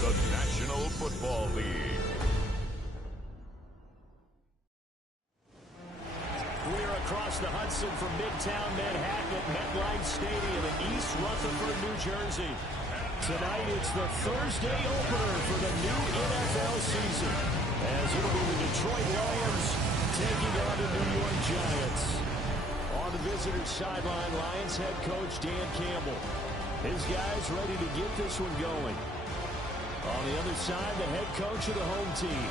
the National Football League. We're across the Hudson from Midtown Manhattan at MetLife Stadium in East Rutherford, New Jersey. Tonight, it's the Thursday opener for the new NFL season, as it'll be the Detroit Lions taking on the New York Giants. On the visitors' sideline, Lions head coach Dan Campbell. His guys ready to get this one going. On the other side, the head coach of the home team.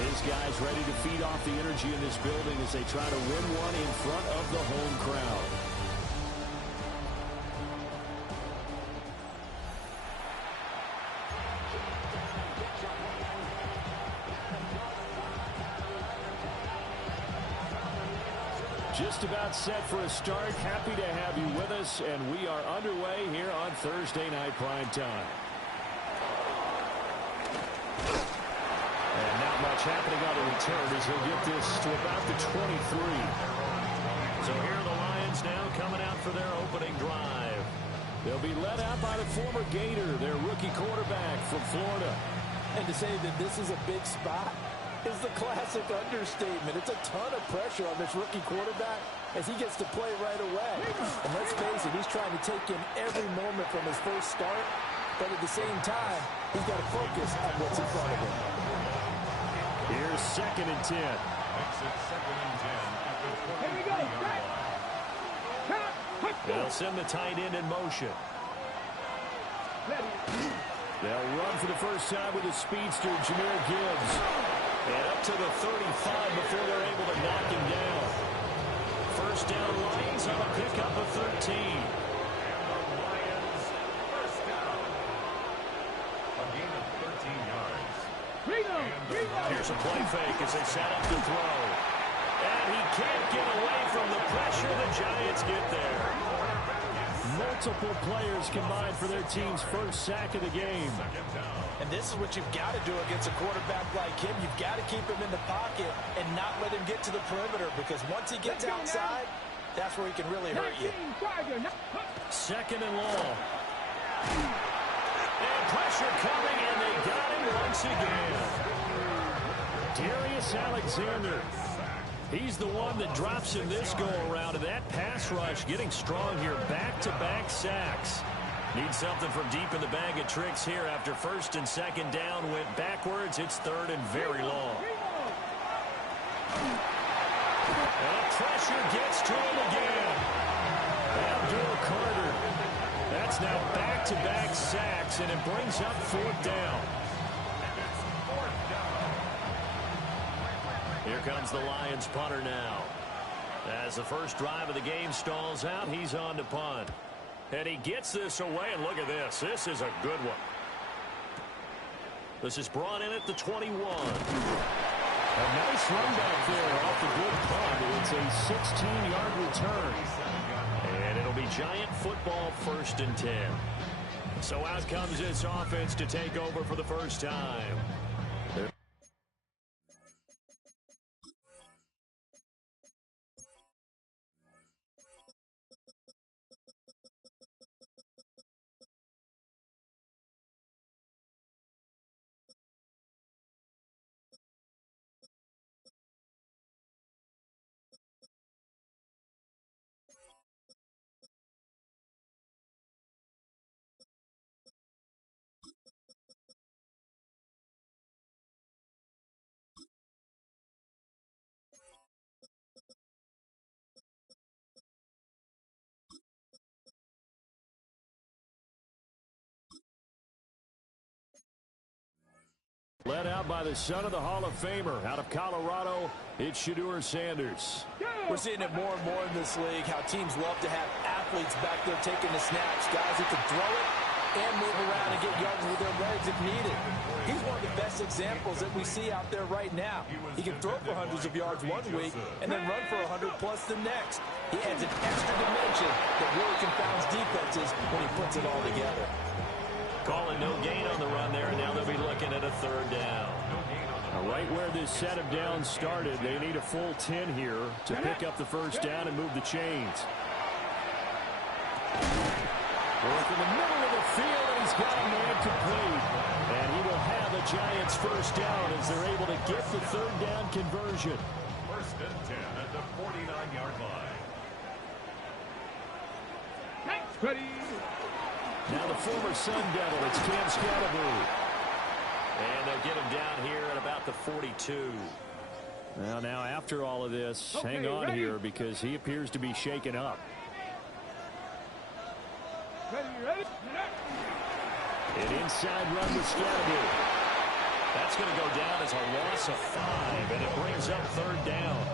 His guys ready to feed off the energy in this building as they try to win one in front of the home crowd. Just about set for a start. Happy to have you with us, and we are underway here on Thursday Night Prime Time. And not much happening on the return as he'll get this to about the 23. So here are the Lions now coming out for their opening drive. They'll be led out by the former Gator, their rookie quarterback from Florida. And to say that this is a big spot is the classic understatement. It's a ton of pressure on this rookie quarterback as he gets to play right away. And let's face it, he's trying to take in every moment from his first start, but at the same time, he's got to focus on what's in front of him. Here's 2nd and 10. Makes it 2nd and 10 after 43-yard line. They'll send the tight end in motion. They'll run for the first time with the speedster, Jahmyr Gibbs. And up to the 35 before they're able to knock him down. First down, Lions on a pickup of 13. And the Lions first down. A gain of 13 yards. Here's a play fake as they set up the throw. And he can't get away from the pressure. The Giants get there. Multiple players combined for their team's first sack of the game. And this is what you've got to do against a quarterback like him. You've got to keep him in the pocket and not let him get to the perimeter, because once he gets outside, that's where he can really hurt you. 2nd and long. And pressure coming, and they got him once again. Darius Alexander. He's the one that drops in this go-around, and that pass rush getting strong here. Back-to-back sacks. Need something from deep in the bag of tricks here after 1st and 2nd down went backwards. It's 3rd and very long. And pressure gets to him again. Abdul Carter. That's now back-to-back sacks, and it brings up 4th down. Here comes the Lions punter now. As the first drive of the game stalls out, he's on to punt. And he gets this away, and look at this. This is a good one. This is brought in at the 21. A nice run back there off the good punt. It's a 16-yard return. And it'll be Giant football 1st and 10. So out comes this offense to take over for the first time. Led out by the son of the Hall of Famer out of Colorado, it's Shedeur Sanders. We're seeing it more and more in this league, how teams love to have athletes back there taking the snaps, guys who can throw it and move around and get yards with their legs if needed. He's one of the best examples that we see out there right now. He can throw for hundreds of yards one week and then run for 100+ the next. He adds an extra dimension that really confounds defenses when he puts it all together. Calling no gain on the run there, and now they'll be looking at a 3rd down. Right where this set of downs started, they need a full 10 here to pick up the first down and move the chains. Work in the middle of the field, and he's got a man complete. And he Giants first down as they're able to get the third down conversion. First and 10 at the 49-yard line. Ready. Now the former Sun Devil, it's Cam Scatterbury. And they'll get him down here at about the 42. Well, now after all of this, hang on here because he appears to be shaken up. Ready. An inside run with Scatterbury. That's going to go down as a loss of 5, and it brings up third down.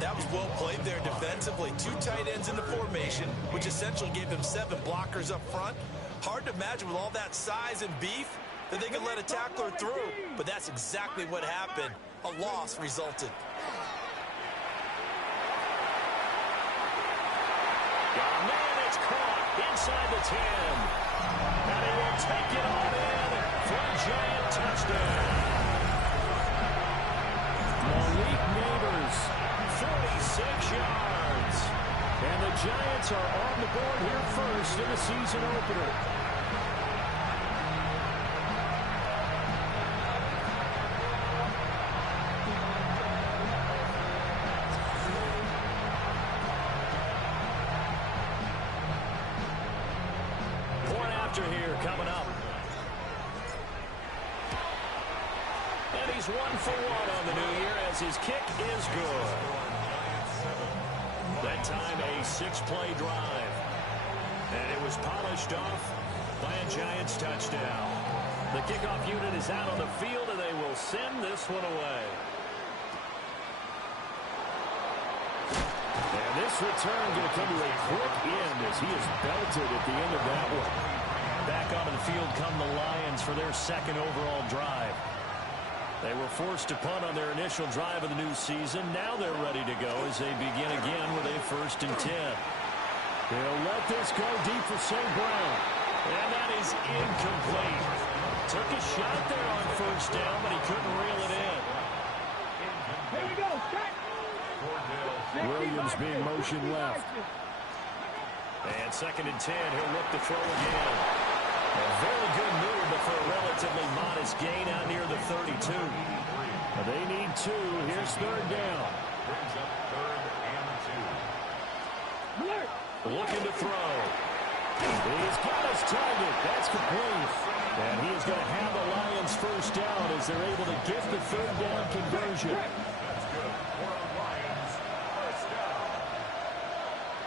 That was well played there defensively. 2 tight ends in the formation, which essentially gave them 7 blockers up front. Hard to imagine with all that size and beef that they could let a tackler through, but that's exactly what happened. A loss resulted. Oh, man, it's caught inside the 10. And he will take it on in for a Giant touchdown. Malik Neighbors, 46 yards. And the Giants are on the board here first in the season opener. Here coming up. And he's 1 for 1 on the new year as his kick is good. That time a 6-play drive. And it was polished off by a Giants touchdown. The kickoff unit is out on the field and they will send this one away. And this return going to come to a quick end as he is belted at the end of that one. Back onto the field come the Lions for their second overall drive. They were forced to punt on their initial drive of the new season. Now they're ready to go as they begin again with a 1st and 10. They'll let this go deep for St. Brown. And that is incomplete. Took a shot there on 1st down, but he couldn't reel it in. Here we go. Williams being motioned left. And 2nd and 10, he'll look to throw again. A very good move, but for a relatively modest gain out near the 32. They need 2. Here's 3rd down. Brings up 3rd and 2. Looking to throw. He's got his target. That's complete. And he's going to have the Lions first down as they're able to get the 3rd down conversion. That's good for the Lions. First down.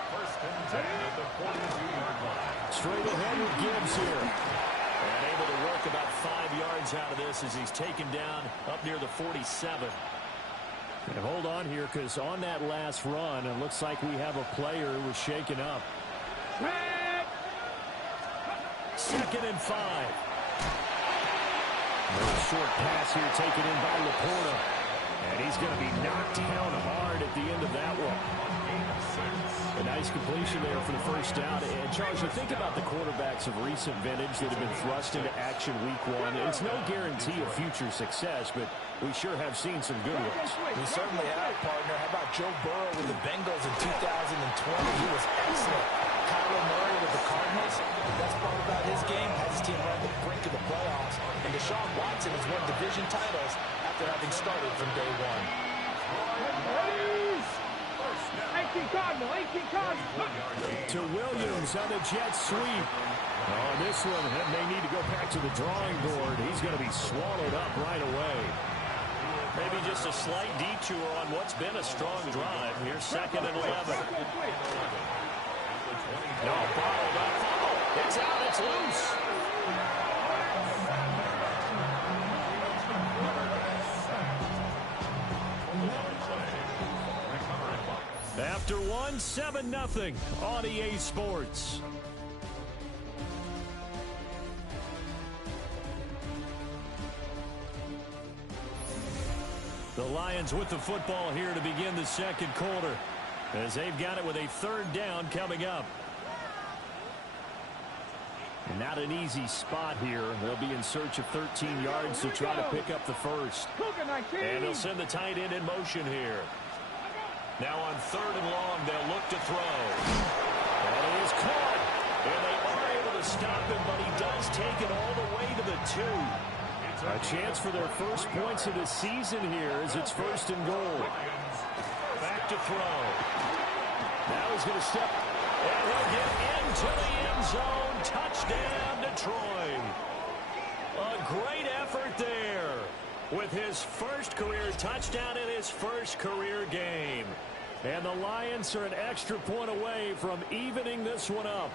1st and 10 at the 42-yard line. Straight ahead with Gibbs here. And able to work about 5 yards out of this as he's taken down up near the 47. And hold on here because on that last run, it looks like we have a player who was shaken up. 2nd and 5. Another short pass here taken in by Laporta. And he's going to be knocked down hard at the end of that one. A nice completion there for the first down. And, Charles, you think about the quarterbacks of recent vintage that have been thrust into action week 1. It's no guarantee of future success, but we sure have seen some good ones. We certainly have, partner. How about Joe Burrow with the Bengals in 2020? He was excellent. Kyler Murray with the Cardinals. The best part about his game has his team on the brink of the playoffs. And Deshaun Watson has won division titles after having started from day 1. 18 Cardinal. To Williams on the jet sweep. Oh, this one may need to go back to the drawing board. He's going to be swallowed up right away. Maybe just a slight detour on what's been a strong drive. Here's 2nd and 11. No, bottled up. Oh, it's out. It's loose. After 1, 7-0 on EA Sports. The Lions with the football here to begin the second quarter as they've got it with a 3rd down coming up. And not an easy spot here. They'll be in search of 13 yards to try to pick up the first. And they'll send the tight end in motion here. Now on 3rd and long, they'll look to throw. And he is caught. And they are able to stop him, but he does take it all the way to the 2. A chance for their first points of the season here as it's 1st and goal. Back to throw. Now he's going to step, and he'll get into the end zone. Touchdown, Detroit. A great effort there with his first career touchdown in his first career game. And the Lions are an extra point away from evening this one up.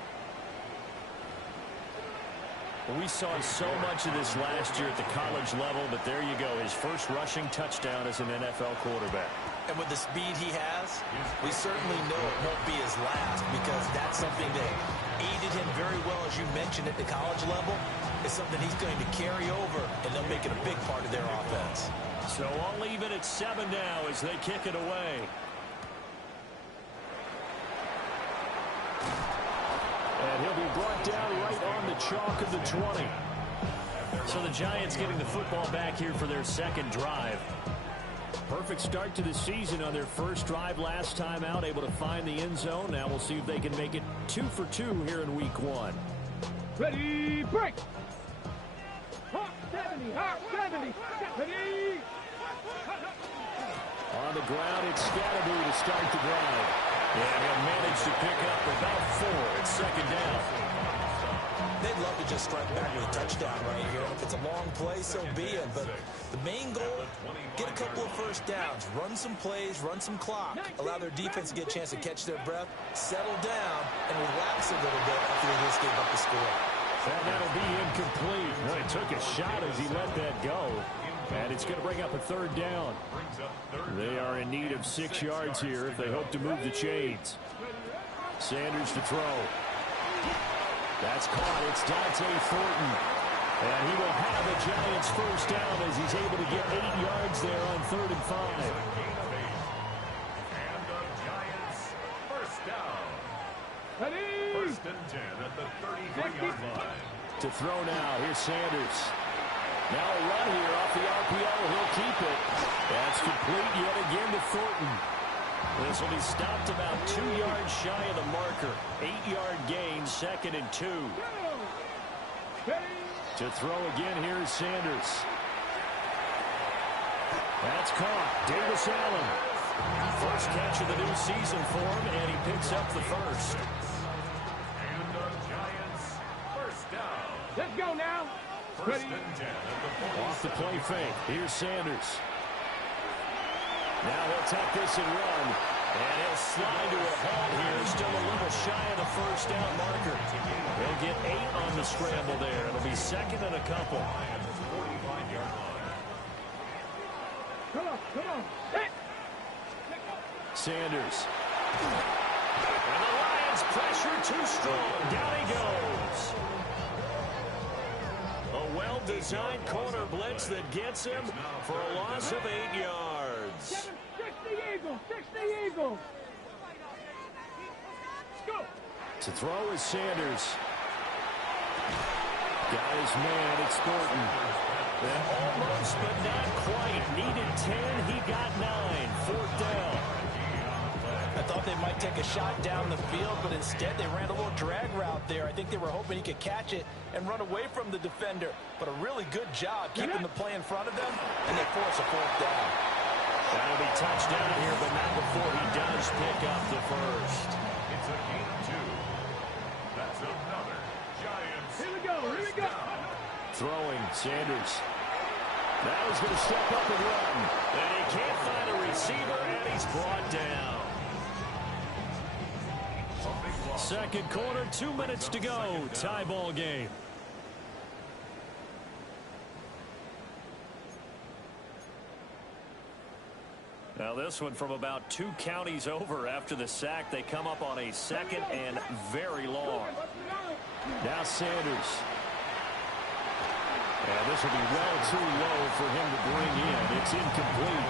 We saw so much of this last year at the college level, but there you go, his first rushing touchdown as an NFL quarterback. And with the speed he has, we certainly know it won't be his last, because that's something that aided him very well, as you mentioned, at the college level. It's something he's going to carry over, and they'll make it a big part of their offense. So I'll leave it at 7 now as they kick it away. And he'll be brought down right on the chalk of the 20. So the Giants getting the football back here for their second drive. Perfect start to the season on their first drive last time out, able to find the end zone. Now we'll see if they can make it 2 for 2 here in week 1. Ready, break. Hawk 70, Hawk 70, ready. On the ground, it's Scatterboo to start the drive. And he'll manage to pick up about 4. It's 2nd down. They'd love to just strike back with a touchdown right here. If it's a long play, so be it. But the main goal, get a couple of first downs, run some plays, run some clock, allow their defense to get a chance to catch their breath, settle down, and relax a little bit after they just gave up the score. And that'll be incomplete. Well, he took a shot as he let that go. And it's going to bring up a 3rd down. They are in need of 6 yards here if they hope to move the chains. Sanders to throw. That's caught. It's Dante Thornton. And he will have the Giants first down as he's able to get 8 yards there on 3rd and 5. And the Giants first down. Ready. 1st and 10 at the 33-yard line. To throw now. Here's Sanders. Now a run here off the RPO. He'll keep it. That's complete yet again to Thornton. This will be stopped about 2 yards shy of the marker. 8-yard gain, 2nd and 2. To throw again, here is Sanders. That's caught. Davis Allen. First catch of the new season for him, and he picks up the first. And the Giants first down. Let's go now. 1st and 10 at the 40. Off the play fake. Here's Sanders. Now he'll tuck this and run. And he'll slide to a halt here. Still a little shy of the first down marker. He'll get 8 on the scramble there. It'll be 2nd and a couple. Come on. Hey. Sanders. And the Lions pressure too strong. Down he goes. A well-designed corner blitz that gets him for a loss of 8 yards. Fix the Eagle. Let's go. To throw is Sanders. Got his man, it's Thornton. Almost, but not quite. Needed 10, he got 9. 4th down. I thought they might take a shot down the field, but instead they ran a little drag route there. I think they were hoping he could catch it and run away from the defender. But a really good job keeping the play in front of them, and they force a 4th down. That'll be touchdown here, but not before he does pick up the first. It's a gain of 2. That's another Giants. Here we go. Throwing, Sanders. Now he's going to step up and run. And he can't find a receiver, and he's brought down. 2nd quarter, 2 minutes to go. Tie ball game. Now this one from about 2 counties over after the sack. They come up on a 2nd and very long. Now Sanders. And this will be well too low for him to bring in. It's incomplete.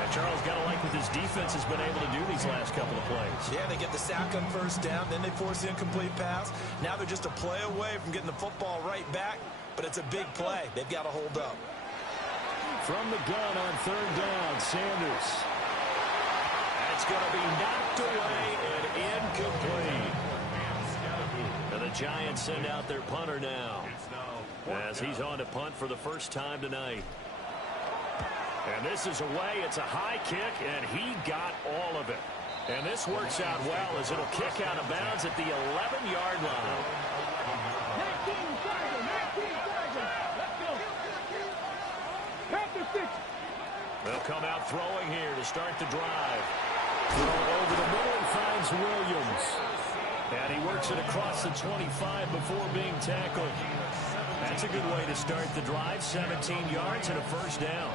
And Charles, got to like what this defense has been able to do these last couple of plays. Yeah, they get the sack on 1st down, then they force the incomplete pass. Now they're just a play away from getting the football right back, but it's a big play. They've got to hold up. From the gun on 3rd down, Sanders. That's going to be knocked away and incomplete. And the Giants send out their punter now. It's now as he's on to punt for the first time tonight. And this is away. It's a high kick, and he got all of it. And this works out well as it'll kick out of bounds at the 11-yard line. 19 seconds. Let's go. After 6. They'll come out throwing here to start the drive. Throw over the middle and finds Williams. And he works it across the 25 before being tackled. That's a good way to start the drive. 17 yards and a first down.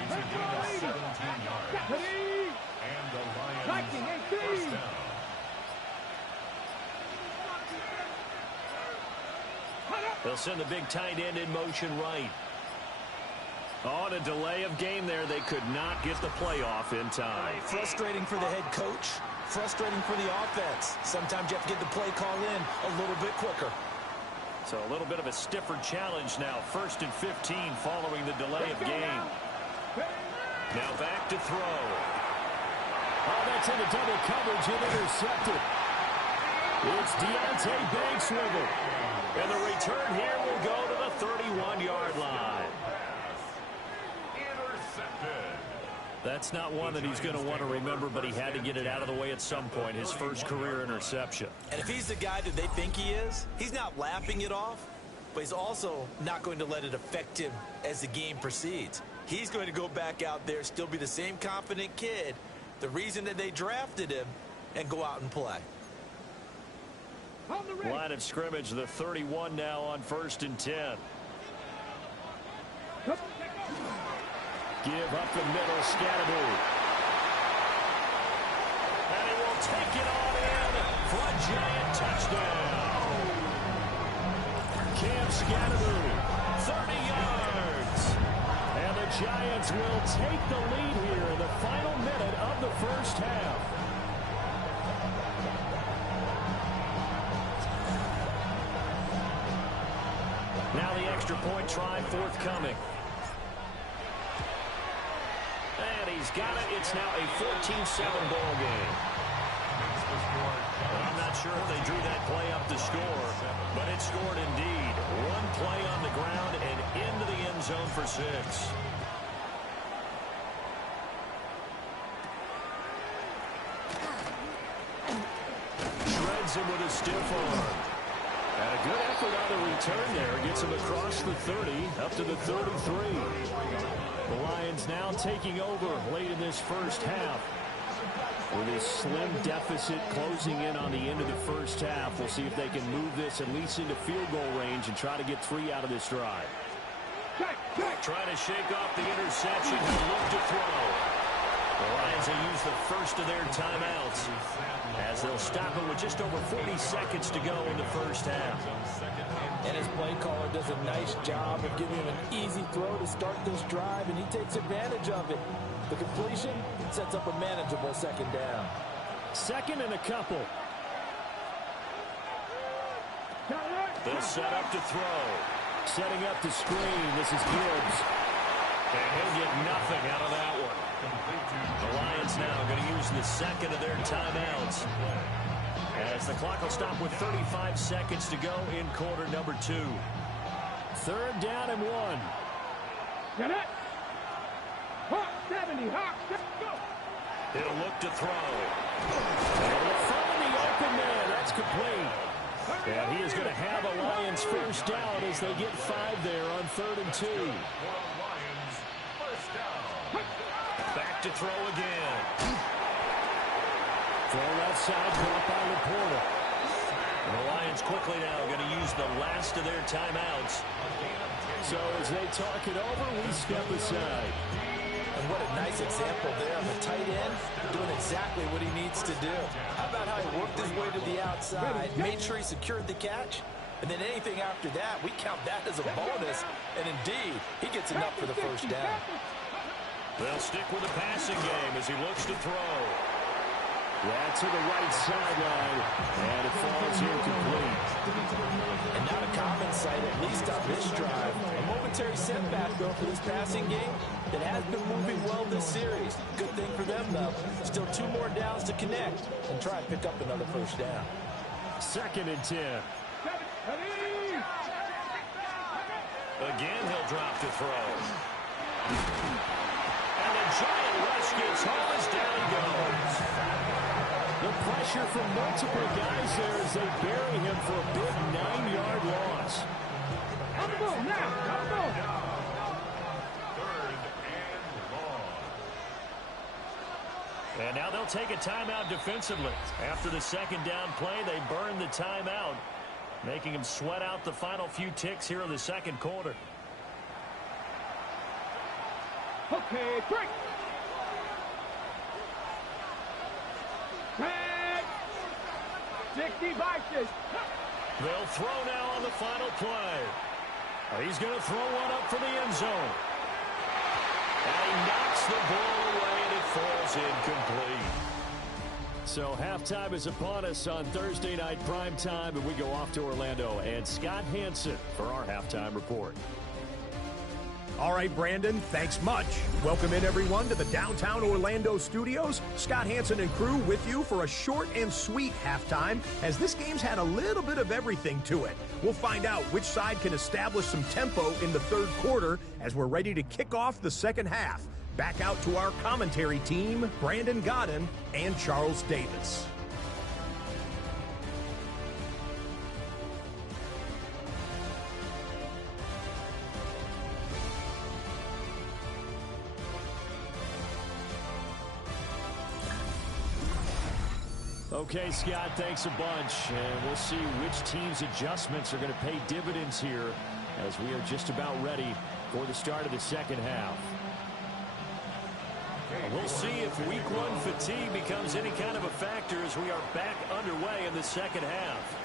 He's a gain of 17 yards. And the Lions first down. They'll send the big tight end in motion right. On a delay of game there, they could not get the play off in time. Frustrating for the head coach. Frustrating for the offense. Sometimes you have to get the play call in a little bit quicker. So a little bit of a stiffer challenge now. 1st and 15 following the delay of game. Now back to throw. Oh, that's into double coverage and intercepted. It's Deontay Bankswivel. And the return here will go to the 31-yard line. Intercepted. That's not one that he's going to want to remember, but he had to get it out of the way at some point. His first career interception. And if he's the guy that they think he is, he's not laughing it off, but he's also not going to let it affect him as the game proceeds. He's going to go back out there, still be the same confident kid, the reason that they drafted him, and go out and play. Line of scrimmage, the 31 now on 1st and 10. Give up the middle, Scatterby. And he will take it on in for a giant touchdown. Cam Scatterby, 30 yards. And the Giants will take the lead here in the final minute of the first half. Now the extra point try forthcoming. And he's got it. It's now a 14-7 ball game. I'm not sure if they drew that play up to score, but it scored indeed. One play on the ground and into the end zone for 6. Shreds him with a stiff arm. And a good effort on the return there. Gets him across the 30, up to the 33. The Lions now taking over late in this first half. With a slim deficit closing in on the end of the first half. We'll see if they can move this at least into field goal range and try to get 3 out of this drive. Trying to shake off the interception. He looked to throw. The Lions will use the first of their timeouts as they'll stop it with just over 40 seconds to go in the first half. And his play caller does a nice job of giving him an easy throw to start this drive, and he takes advantage of it. The completion sets up a manageable second down. Second and a couple. They'll set up to throw. Setting up the screen. This is Gibbs. And he'll get nothing out of that one. The Lions now going to use the second of their timeouts as the clock will stop with 35 seconds to go in quarter number 2. 3rd down and 1. Get it. Hawk 70. Hawk, go. He'll look to throw. And from the open man, that's complete. And he is going to have a Lions first down as they get 5 there on 3rd and 2. Back to throw again. Throw left side, caught by Laporta. And the Lions quickly now going to use the last of their timeouts. So as they talk it over, we step aside. And what a nice example there of a tight end doing exactly what he needs to do. How about how he worked his way to the outside, made sure he secured the catch, and then anything after that, we count that as a bonus. And indeed, he gets enough for the first down. They'll stick with the passing game as he looks to throw. Yeah, to the right sideline, and it falls incomplete. And not a common sight, at least on this drive. A momentary setback, though, for this passing game that has been moving well this series. Good thing for them, though. Still 2 more downs to connect and try and pick up another first down. 2nd and 10. Again, he'll drop to throw. And the giant rush gets home as down he goes. The pressure from multiple guys there as they bury him for a big 9-yard loss. On the ball now. On the ball. And now they'll take a timeout defensively. After the second down play, they burn the timeout, making them sweat out the final few ticks here in the second quarter. Okay, break. Back. 60 vices. They'll throw now on the final play. He's going to throw one up for the end zone. And he knocks the ball away, and it falls incomplete. So halftime is upon us on Thursday night primetime, and we go off to Orlando. And Scott Hansen for our halftime report. All right, Brandon, thanks much. Welcome in, everyone, to the downtown Orlando studios. Scott Hansen and crew with you for a short and sweet halftime, as this game's had a little bit of everything to it. We'll find out which side can establish some tempo in the third quarter as we're ready to kick off the second half. Back out to our commentary team, Brandon Godden and Charles Davis. Okay, Scott, thanks a bunch. And we'll see which team's adjustments are going to pay dividends here as we are just about ready for the start of the second half. We'll see if week one fatigue becomes any kind of a factor as we are back underway in the second half.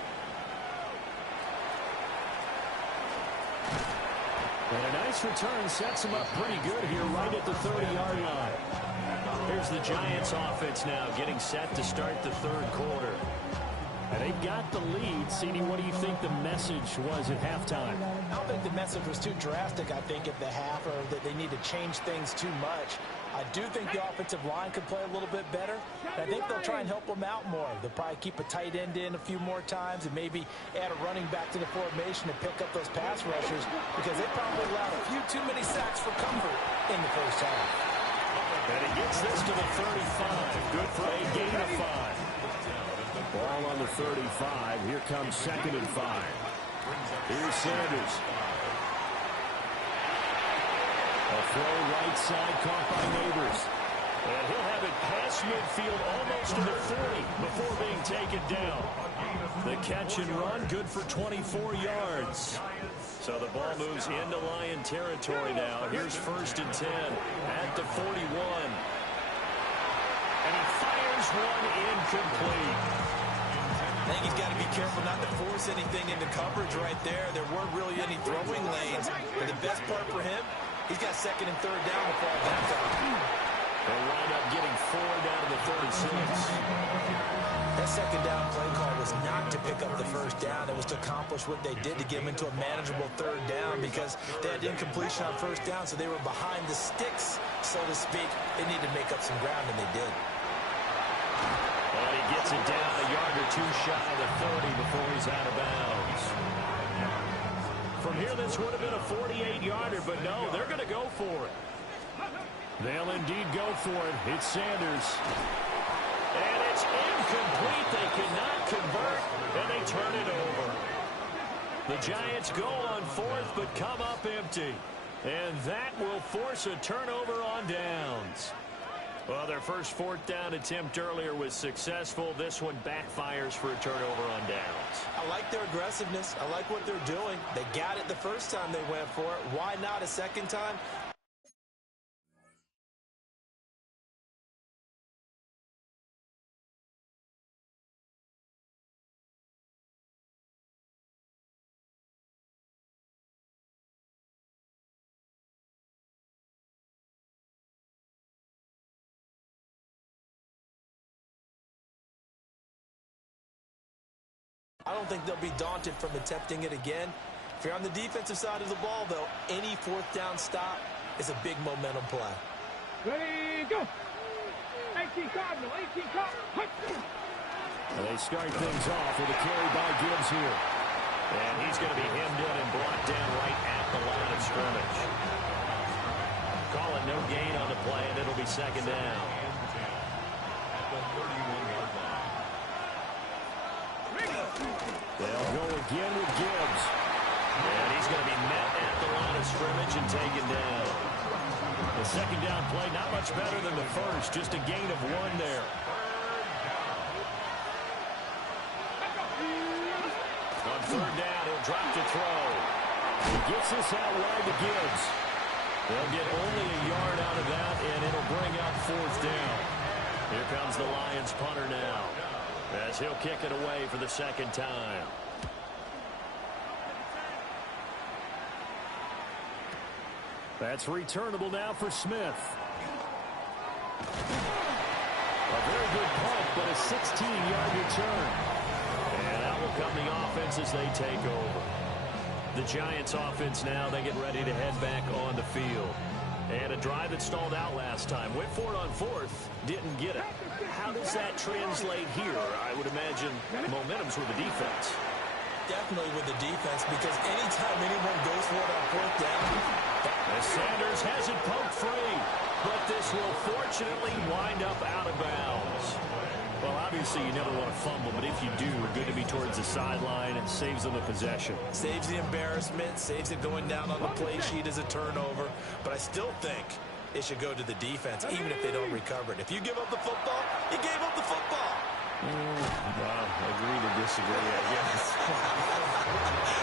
And a nice return sets him up pretty good here right at the 30-yard line. Here's the Giants offense now getting set to start the third quarter. And they've got the lead. CD, what do you think the message was at halftime? I don't think the message was too drastic, I think, at the half, or that they need to change things too much. I do think the offensive line could play a little bit better. And I think they'll try and help them out more. They'll probably keep a tight end in a few more times and maybe add a running back to the formation to pick up those pass rushers, because they probably allowed a few too many sacks for comfort in the first half. And he gets this to the 35. Good for a gain of 5. Ball on the 35. Here comes 2nd and 5. Here's Sanders. A throw right side caught by Neighbors. And he'll have it past midfield almost to the 40 before being taken down. The catch and run good for 24 yards. So the ball moves into Lion territory now. Here's 1st and 10 at the 41. And he fires one incomplete. I think he's got to be careful not to force anything into coverage right there. There weren't really any throwing lanes. But the best part for him, he's got 2nd and 3rd down to fall back on. They'll wind up getting 4 down to the 36. That 2nd down play call was not to pick up the 1st down. It was to accomplish what they did, to get them into a manageable 3rd down, because they had incompletion on 1st down, so they were behind the sticks, so to speak. They needed to make up some ground, and they did. And he gets it down a yard or two shy of the 30 before he's out of bounds. From here, this would have been a 48-yarder, but no, they're going to go for it. They'll indeed go for it. It's Sanders. And it's incomplete. They cannot convert, and they turn it over. The Giants go on 4th, but come up empty. And that will force a turnover on downs. Well, their first 4th down attempt earlier was successful. This one backfires for a turnover on downs. I like their aggressiveness. I like what they're doing. They got it the first time they went for it. Why not a second time? I don't think they'll be daunted from attempting it again. If you're on the defensive side of the ball, though, any 4th down stop is a big momentum play. Ready, go. 18 Cardinal, 18 Cardinal. And they start things off with a carry by Gibbs here. And he's going to be hemmed in and brought down right at the line of scrimmage. Call it no gain on the play, and it'll be second down. At the 31-yard line. They'll go again with Gibbs. And he's going to be met at the line of scrimmage and taken down. The second down play, not much better than the first, just a gain of 1 there. On third down, he'll drop to throw. He gets this out wide to Gibbs. They'll get only a yard out of that, and it'll bring up fourth down. Here comes the Lions punter now, as he'll kick it away for the second time. That's returnable now for Smith. A very good punt, but a 16-yard return. And out will come the offense as they take over. The Giants offense now, they get ready to head back on the field. And a drive that stalled out last time. Went for it on fourth, didn't get it. How does that translate here? I would imagine momentum's with the defense. Definitely with the defense, because anytime anyone goes for it on fourth down, as Sanders has it poked free, but this will fortunately wind up out of bounds. Well, obviously you never want to fumble, but if you do, good to be towards the sideline and saves them the possession. Saves the embarrassment, saves it going down on the play sheet as a turnover, but I still think it should go to the defense, even if they don't recover it. If you give up the football, you gave up the football. Well, agree to disagree, I guess.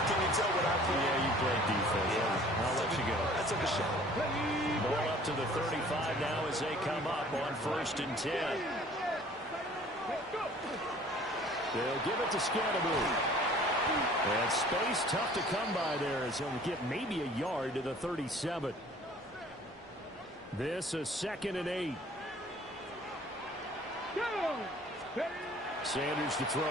Can you tell what I played? Yeah, you played defense. Yeah. I'll let you go. I took a shot. Ball up to the 35 now as they come up on 1st and 10. They'll give it to Scatterby. And space tough to come by there as he'll get maybe a yard to the 37. This is 2nd and 8. Sanders to throw.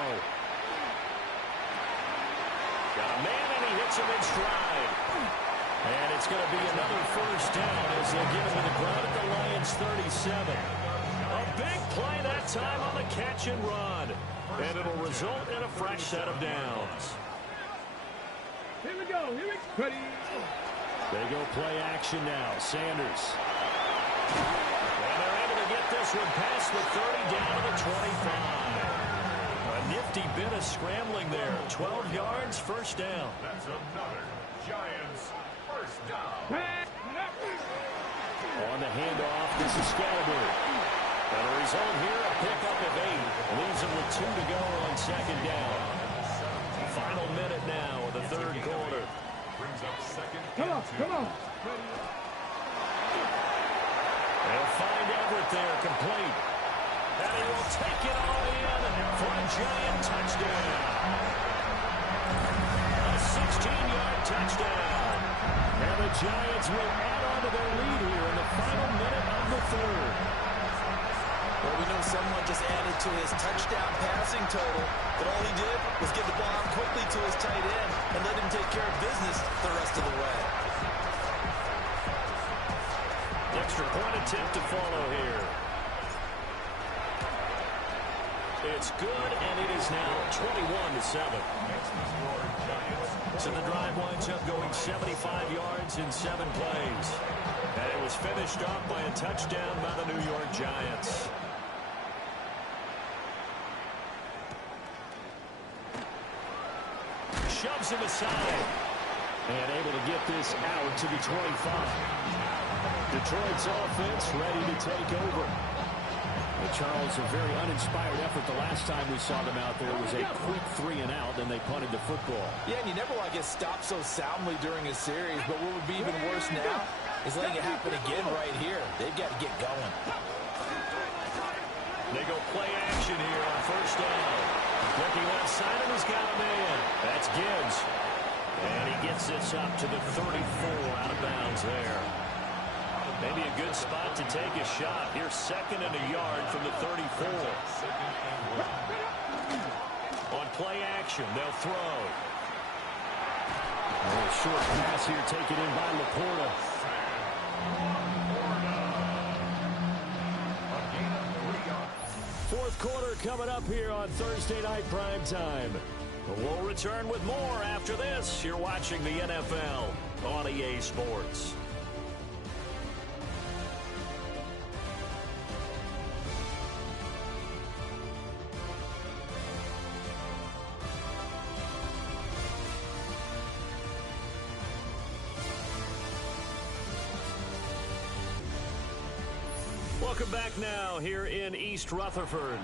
Got a man and he hits him in stride. And it's going to be another first down as they'll get him to the ground at the Lions 37. A big play that time on the catch and run. And it'll result in a fresh set of downs. Here we go. Ready. They go play action now. Sanders. And they're able to get this one past the 30 down to the 25. A nifty bit of scrambling there. 12 yards, first down. That's another Giants first down. On the handoff, this is Scatterby. And a result here, a pickup of 8. Leaves them with 2 to go on second down. Final minute now of the third quarter. Brings up second. Come on. They'll find Everett there, complete. And he will take it all in for a Giant touchdown. A 16-yard touchdown. And the Giants will add on to their lead here in the final minute of the third. Well, we know someone just added to his touchdown passing total, but all he did was get the ball out quickly to his tight end and let him take care of business the rest of the way. Extra point attempt to follow here. It's good, and it is now 21-7. So the drive winds up going 75 yards in 7 plays. And it was finished off by a touchdown by the New York Giants. Shoves him aside. And able to get this out to the 25. Detroit's offense ready to take over. But Charles, a very uninspired effort the last time we saw them out there. It was a quick 3 and out, and they punted the football. Yeah, and you never want to get stopped so soundly during a series, but what would be even worse now is letting it happen again right here. They've got to get going. They go play action here on first down. Looking left side, and he's got a man. That's Gibbs. And he gets this up to the 34 out of bounds there. Maybe a good spot to take a shot. Here's 2nd and a yard from the 34. On play action, they'll throw. A short pass here taken in by Laporta. Fourth quarter coming up here on Thursday Night Primetime. We'll return with more after this. You're watching the NFL on on EA Sports. Welcome back now here in East Rutherford.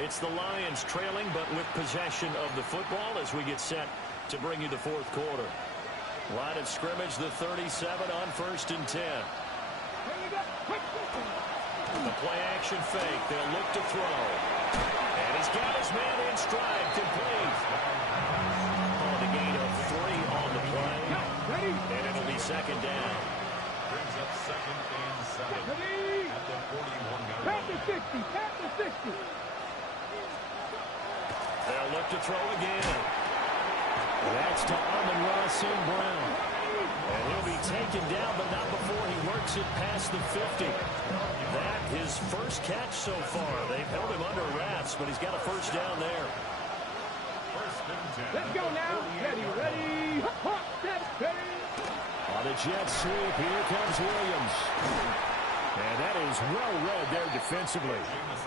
It's the Lions trailing, but with possession of the football as we get set to bring you the fourth quarter. Line of scrimmage, the 37 on 1st and 10. The play action fake. They'll look to throw. And he's got his man in stride, complete. Oh, the gain of 3 on the play. And it'll be second down. Brings up 2nd and 7 at the 41-yard line. Tap the 60, tap the 60. They'll look to throw again. That's to Amon-Ra St. Brown. And he'll be taken down, but not before he works it past the 50. That his first catch so far. They've held him under wraps, but he's got a first down there. 1st and 10. Let's go now. Ready. Hop, step, ready. On the jet sweep, here comes Williams. And that is well read there defensively.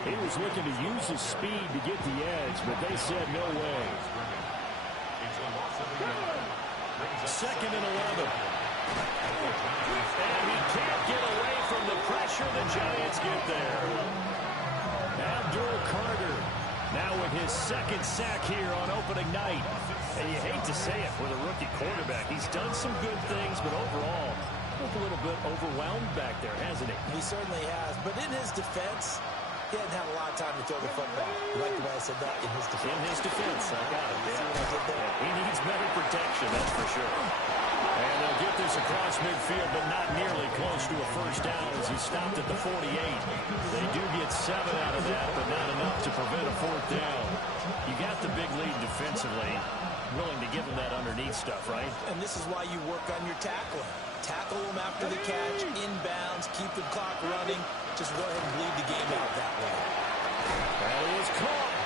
He was looking to use his speed to get the edge, but they said no way. 2nd and 11. And he can't get away from the pressure. The Giants get there. Abdul Carter now with his 2nd sack here on opening night. And you hate to say it with a rookie quarterback. He's done some good things, but overall, looked a little bit overwhelmed back there, hasn't he? He certainly has. But in his defense, he hasn't had a lot of time to throw the football. You like the way I said that? In his defense. In his defense. I got it. See what I did there? He needs better protection, that's for sure. And they'll get this across midfield, but not nearly close to a first down as he stopped at the 48. They do get 7 out of that, but not enough to prevent a 4th down. You got the big lead defensively. Willing to give him that underneath stuff, right? And this is why you work on your tackling. Tackle him after the catch, inbounds, keep the clock running. Just go ahead and bleed the game out that way. That is caught.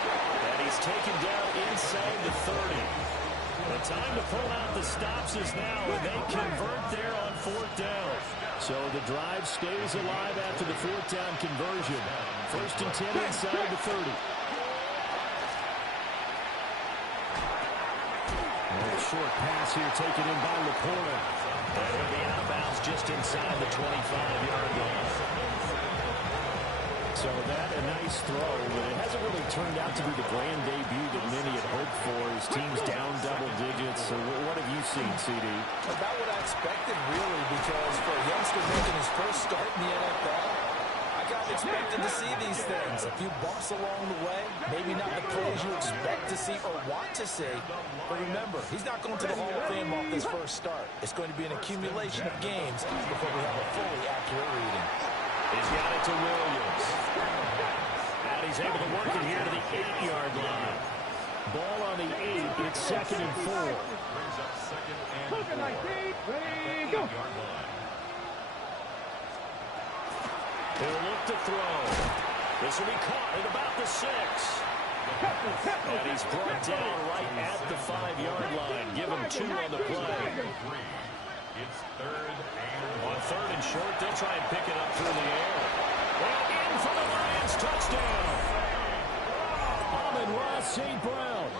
And he's taken down inside the 30. The time to pull out the stops is now, and they convert there on 4th down. So the drive stays alive after the 4th down conversion. 1st and 10 inside the 30. Short pass here taken in by Laporta. And he'll be out of bounds just inside the 25-yard line. So that a nice throw, but it hasn't really turned out to be the grand debut that many had hoped for. His team's down double digits. So what have you seen, CD? About what I expected, really, because for a youngster making his first start in the NFL, I kind of expected to see these things. A few bumps along the way, maybe not the plays you expect to see or want to see. But remember, he's not going to the Hall of Fame off this first start. It's going to be an accumulation of games before we have a fully accurate reading. He's got it to Williams. And he's able to work it here to the 8-yard line. Ball on the 8. It's 2nd and 4. Brings up 2nd and 4. Ready, go. He'll look to throw. This will be caught at about the 6. And he's brought down right at the 5-yard line. Give him 2 on the play. It's 3rd and On 3rd and short, they'll try and pick it up through the air. And in for the Lions, touchdown. Amon-Ra St. Brown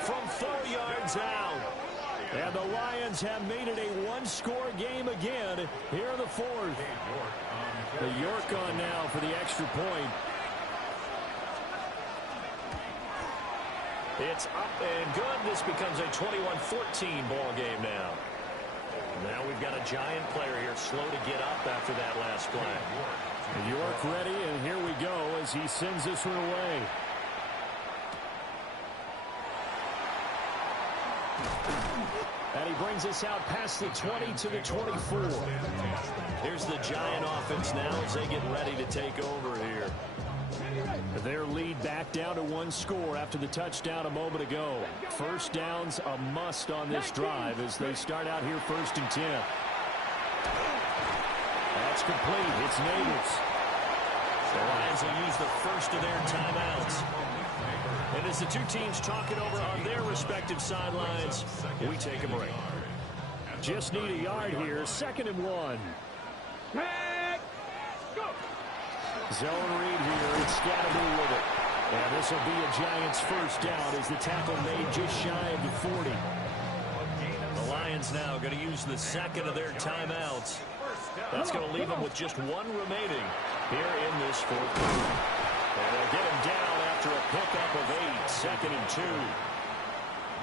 from 4 yards out. And the Lions have made it a 1-score game again here in the 4th. The York on now for the extra point. It's up and good. This becomes a 21-14 ball game now. Now we've got a Giant player here slow to get up after that last play. York ready, and here we go as he sends this one away. And he brings us out past the 20 to the 24. Here's the Giant offense now as they get ready to take over here. Their lead back down to 1 score after the touchdown a moment ago. First down's a must on this drive as they start out here 1st and 10. That's complete. It's Nabels. The Lions will use the first of their timeouts. And as the two teams talk it over on their respective sidelines, we take a break. Just need a yard here. 2nd and 1. Tag. Go. Zone read here. It's Scatterby with it. And this will be a Giants first down as the tackle made just shy of the 40. The Lions now going to use the 2nd of their timeouts. That's going to leave them with just 1 remaining here in this 4th quarter. And they'll get him down after a pickup of 8. 2nd and 2.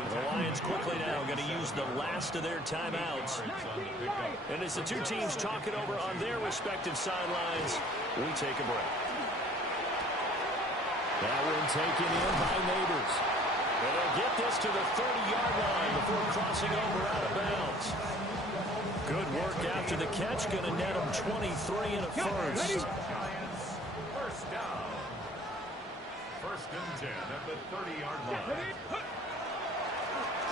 The Lions quickly now going to use the last of their timeouts. And as the two teams talk it over on their respective sidelines, we take a break. That one taken in by Neighbors. And they'll get this to the 30-yard line before crossing over out of bounds. Good work after the catch. Going to net them 23 and a first. First down. 1st and 10 at the 30-yard line.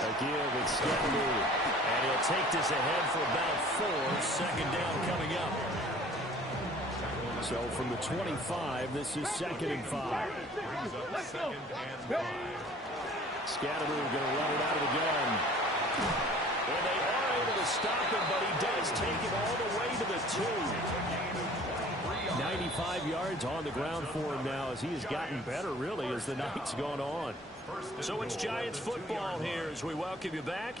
A give, it's Scatterby. And he'll take this ahead for about 4. 2nd down coming up. So from the 25, this is 2nd and 5. Brings up 2nd and 5. Scatterby going to run it out of the gun. And they are able to stop him, but he does take it all the way to the 2. 95 yards on the ground for him now as he has gotten better, really, as the night's gone on. So it's Giants football here as we welcome you back.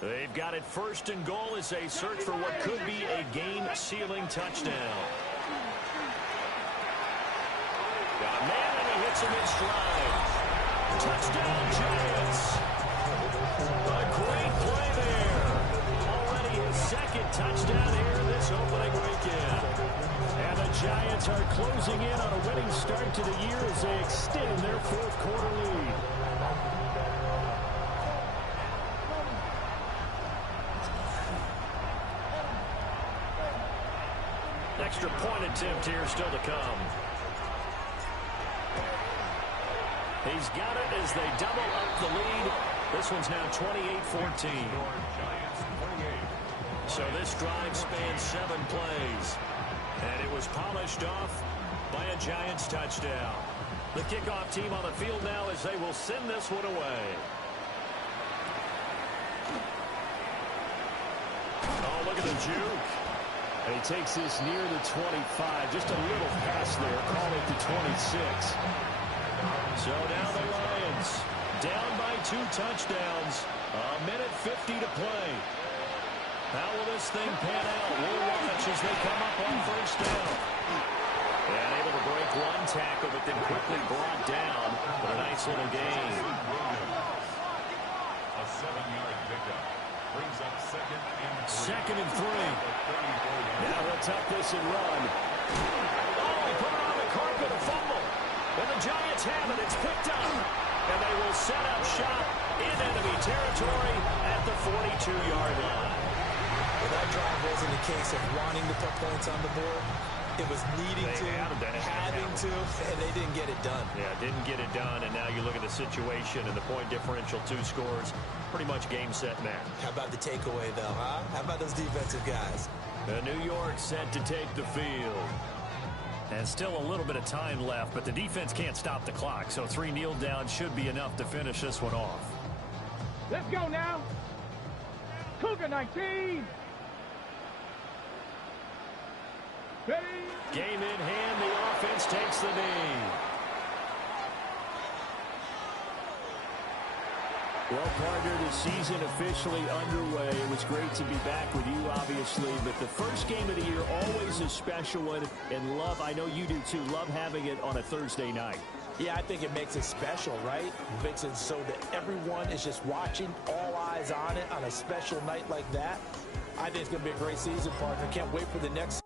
They've got it 1st and goal as they search for what could be a game-sealing touchdown. Got a man, and he hits him in stride. Touchdown, Giants. A great play there. Already his 2nd touchdown here this opening weekend. And the Giants are closing in on a winning start to the year as they extend their 4th quarter lead. Extra point attempt here still to come. He's got it as they double up the lead. This one's now 28-14. So this drive spans 7 plays. And it was polished off by a Giants touchdown. The kickoff team on the field now as they will send this one away. Oh, look at the juke. And he takes this near the 25. Just a little pass there. Call it the 26. So now the Lions down by 2 touchdowns. A minute 50 to play. How will this thing pan out? We'll watch as they come up on 1st down. And able to break 1 tackle, but then quickly brought down for a nice little gain. A 7-yard pickup. Brings up 2nd and 3. 2nd and 3. Now he'll tuck this and run. Oh, he put it on the carpet, a fumble. And the Giants have it. It's picked up. And they will set up shop in enemy territory at the 42-yard line. Well, that drive wasn't a case of wanting to put points on the board. It was needing to, having to, and they didn't get it done. Yeah, didn't get it done, and now you look at the situation and the point differential, 2 scores, pretty much game, set, match. How about the takeaway, though, huh? How about those defensive guys? The New York set to take the field. And still a little bit of time left, but the defense can't stop the clock, so 3 kneel downs should be enough to finish this one off. Let's go now. Cougar 19. Ready? Game in hand, the offense takes the knee. Well, partner, the season officially underway. It was great to be back with you, obviously, but the first game of the year always a special one, and love, I know you do too, love having it on a Thursday night. Yeah, I think it makes it special, right? It makes it so that everyone is just watching, all eyes on it on a special night like that. I think it's going to be a great season, partner. Can't wait for the next